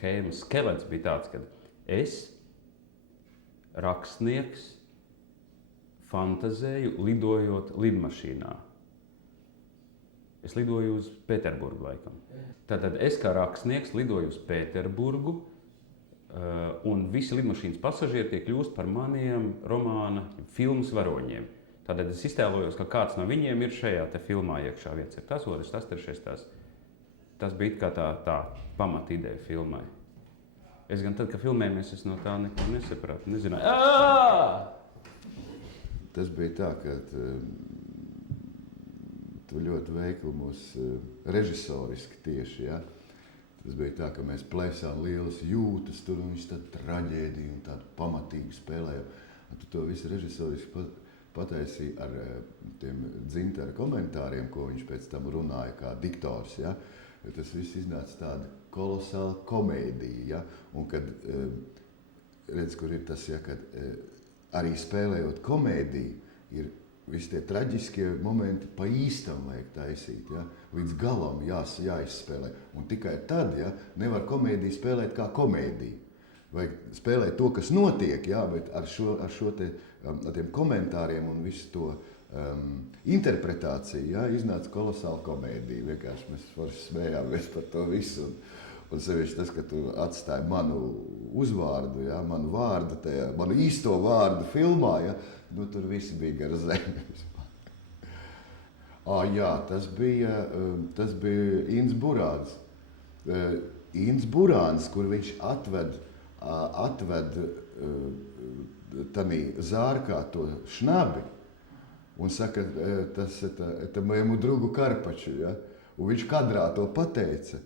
schēmas skelets bija tāds, ka es, rakstnieks, fantazēju lidojot lidmašīnā. Es lidoju uz Pēterburgu laikam. Tātad es kā rakstnieks lidoju uz Pēterburgu, un visi lidmašīnas pasažieri tie kļūst par maniem romāna filmas varoņiem. Tātad es iztēlojos, ka kāds no viņiem ir šajā te filmā iekšā. Viens ir tas, otrs, tas, trešais, tas. Tas bija kā tā pamata ideja filmai. Es gan tad, kad filmējamies, es no tā neko nesapratu, nezināju. Tas bija tā, ka tu ļoti veikli mūs režisoriski tieši, ja? Tas bija tā, ka mēs plēsām lielas jūtas tur un viņš tādu traģēdiju un tādu pamatīgu spēlēju. Un tu to visu režisoriski pataisīji ar tiem Dzintara komentāriem, ko viņš pēc tam runāja kā diktors, ja? Tas viss iznāca tāda kolosāla komēdija, ja? Un kad, redz, kur ir tas, ja, kad arī spēlējot komēdiju, ir visi tie traģiskie momenti pa īstam vajag taisīt, ja? Līdz galam jāizspēlē. Un tikai tad, ja, nevar komēdiju spēlēt kā komēdiju. Vajag spēlēt to, kas notiek, ja? Bet ar tiem komentāriem un visu to interpretāciju, ja? Iznāca kolosāla komēdija. Vienkārši mēs forši smējāmies par to visu. Un sevišķi tas, ka tu atstāji manu uzvārdu, ja? Manu vārdu tajā, manu īsto vārdu filmā, ja? Nu, tur visi bija gar zemi. Jā, tas bija Inns Burāns. Inns Burāns, kur viņš atved tanī zārkā to šnabi un saka, tas ir mojemu drugu Karpaču, ja? Un viņš kadrā to pateica.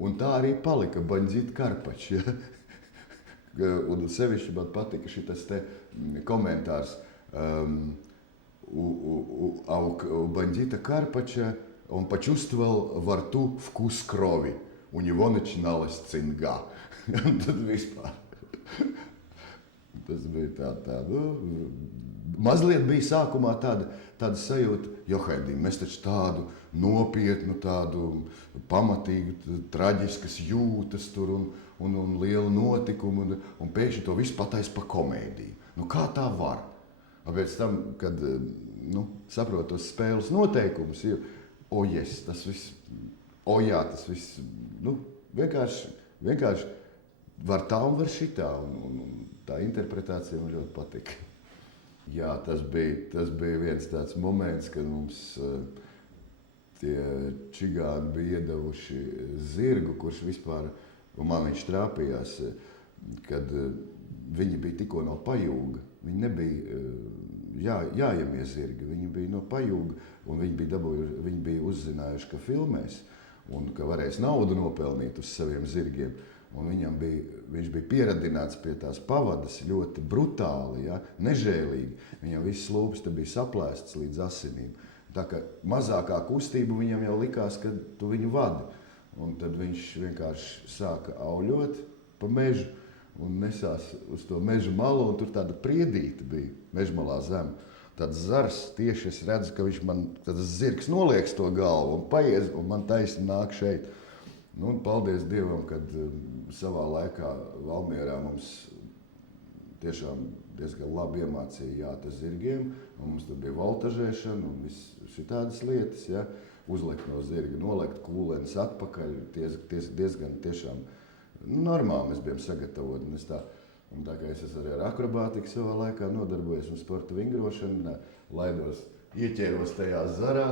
Un tā arī palika Bandžita Karpačs. Ja? Un sevišķi man patika šitas te komentārs. У бандита Карпача он почувствовал во рту вкус крови. У него начиналась цинга. Tad vispār. Tas bija tā, mazliet bija sākumā tāda sajūta, Johaidīm, mēs taču tādu nopietnu, tādu pamatīgu, traģiskas jūtas tur un lielu notikumu, un pēkšņi to visu pataisa pa komēdiju. Nu, kā tā var? Un pēc tam, kad saprot tos spēles noteikumus, tas viss, tas viss, vienkārši var tā un var šitā, un tā interpretācija man ļoti patika. Jā, tas bija viens tāds moments, kad mums tie čigāni bija iedevuši zirgu, kurš vispār, un man viņš trāpījās, kad viņi bija tikko no pajūga. Viņi nebija jājamie zirgi, viņi bija no pajūga, un viņi bija uzzinājuši, ka filmēs, un ka varēs naudu nopelnīt uz saviem zirgiem. Un viņš bija pieradināts pie tās pavadas ļoti brutāli, ja, nežēlīgi. Viņam viss lūpas bija saplēstas līdz asinīm. Tā kā mazākā kustība viņam jau likās, ka tu viņu vadi. Un tad viņš vienkārši sāka auļot pa mežu un nesās uz to mežu malu, un tur tāda priedīta bija mežmalā zem. Tāds zars, tieši es redzu, ka tas zirgs nolieks to galvu un paies, un man taisni nāk šeit. Nu, un paldies Dievam, kad savā laikā Valmierā mums tiešām diezgan labi iemācīja jāta zirgiem, un mums tur bija voltažēšana un viss šitādas lietas, ja, uzlikt no zirga, nolikt kūlenes atpakaļ, diezgan tiešām normāli mēs bijām sagatavoti. Un tā kā es arī ar akrobātiku savā laikā nodarbojos un sporta vingrošanu, ieķēros tajā zarā,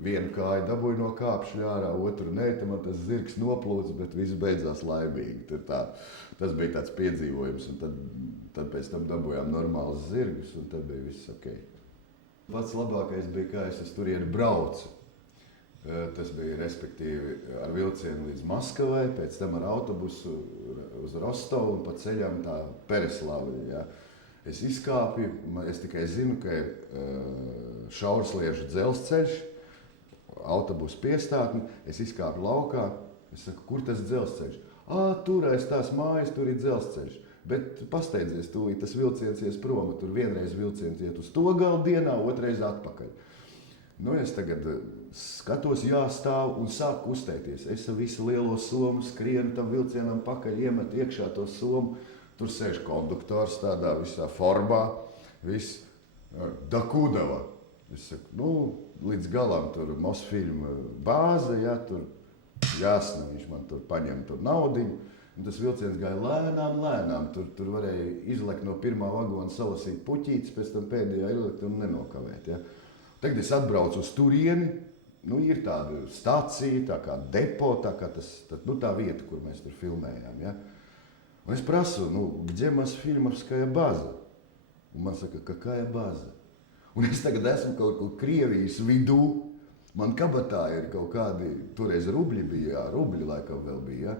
vienu kāju dabūju no kāpšļa ārā, otru nē, tad man tas zirgs noplūca, bet viss beidzās laimīgi. Tas bija tāds piedzīvojums, un tad pēc tam dabūjām normālus zirgus, un tad bija viss ok. Pats labākais bija, kā es turieni braucu. Tas bija respektīvi ar vilcienu līdz Maskavai, pēc tam ar autobusu uz Rostovu un pa ceļam tā Pereslava. Ja. Es izkāpju, es tikai zinu, ka ir šaursliežu dzelzceļš, autobusu piestātni, es izkāpu laukā, es saku, kur tas dzelzceļš? Tur aiz tās mājas, tur ir dzelzceļš, bet pasteidzies tūlīt, tas vilciens ies prom, tur vienreiz vilciens iet uz to galu dienā, otrais atpakaļ. Nu, es tagad skatos, jāstāv un sāku kustēties. Es ar visu lielo somu skrienu tam vilcienam pakaļ, iemetu iekšā to somu. Tur sēž konduktors tādā visā formā, viss Dakudava. Es saku, nu, līdz galam tur Mosfilma bāze, ja, tur jāsna, viņš man tur paņem tur naudiņu. Un tas vilciens gāja lēnām. Tur varēja izlekt no pirmā vagona, salasīt puķītes, pēc tam pēdējā izlekt un nenokavēt. Ja. Tagad es atbraucu uz turieni, nu, ir tāda stacija, tā kā depo, tā kā tā vieta, kur mēs tur filmējām. Ja. Un es prasu, где Mosfilmovskая база? Un man saka, какая база? Un es tagad esmu kaut kur Krievijas vidū, man kabatā ir kaut kādi, toreiz rubļi bija, jā, rubļi laikam vēl bija, ja?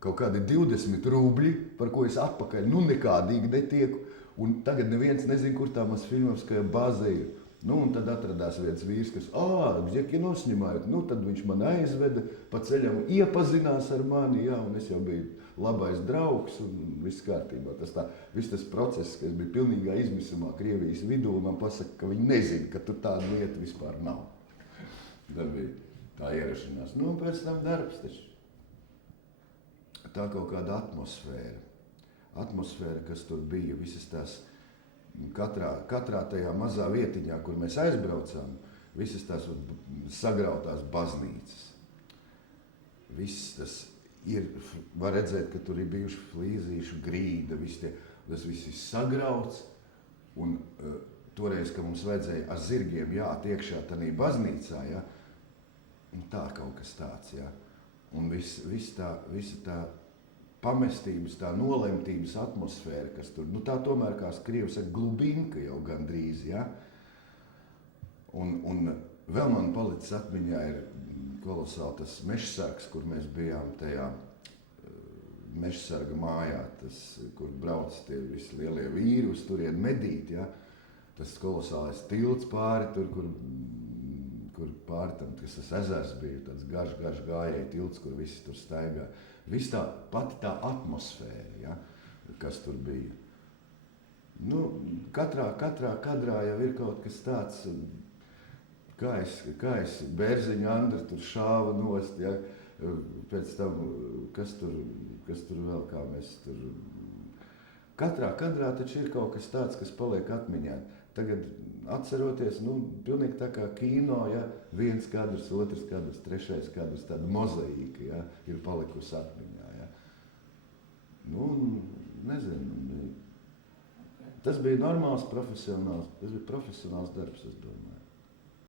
Kaut kādi 20 rubļi, par ko es atpakaļ, nekādīgi netieku, un tagad neviens nezin, kur tā Mosfilmovskая база ir. Un tad atradās viens vīrs, kas, где kino sņimājot, tad viņš man aizveda, pa ceļam iepazinās ar mani, jā, un es jau biju labais draugs un viss kārtībā. Viss tas process, ka es biju pilnīgā izmisumā Krievijas vidū, un man pasaka, ka viņi nezina, ka tur tāda lieta vispār nav. Tad bija tā ierašanās. Un pēc tam darbs taču. Tā kaut kāda atmosfēra. Atmosfēra, kas tur bija, visas tās, katrā tajā mazā vietiņā, kur mēs aizbraucām, visas tās sagrautās baznīcas. Viss tas ir, var redzēt, ka tur ir bijuši flīzīšu grīda, tas viss ir sagrauts, un toreiz, ka mums vajadzēja ar zirgiem jāt iekšā tanī baznīcā, ja, un tā kaut kas tāds, ja, un visa tā pamestības, tā nolemtības atmosfēra, kas tur, tā tomēr, kā krievi saka, glubinka jau gandrīz, ja, un vēl man palicis atmiņā ir kolosāli tas mežsargs, kur mēs bijām tajā mežsarga mājā, kur brauc tie visi lielie vīri uz turien medīt, ja? Tas kolosālais tilts pāri tur, kur pāri tam, kas tas ezers bija, tāds garš gājēji tilts, kur visi tur staigā. Viss pati tā atmosfēra, ja? Kas tur bija. Katrā kadrā jau ir kaut kas tāds, kā es Bērziņu Andru tur šāva nost, ja? Pēc tam, kas tur vēl, kā mēs tur... Katrā kadrā taču ir kaut kas tāds, kas paliek atmiņā. Tagad atceroties, pilnīgi tā kā kino, ja? Viens kadrs, otrs kadrs, trešais kadrs, tāda mozaīka, ja? Ir palikusi atmiņā, ja? Nezinu. Tas bija normāls, profesionāls darbs, es domāju.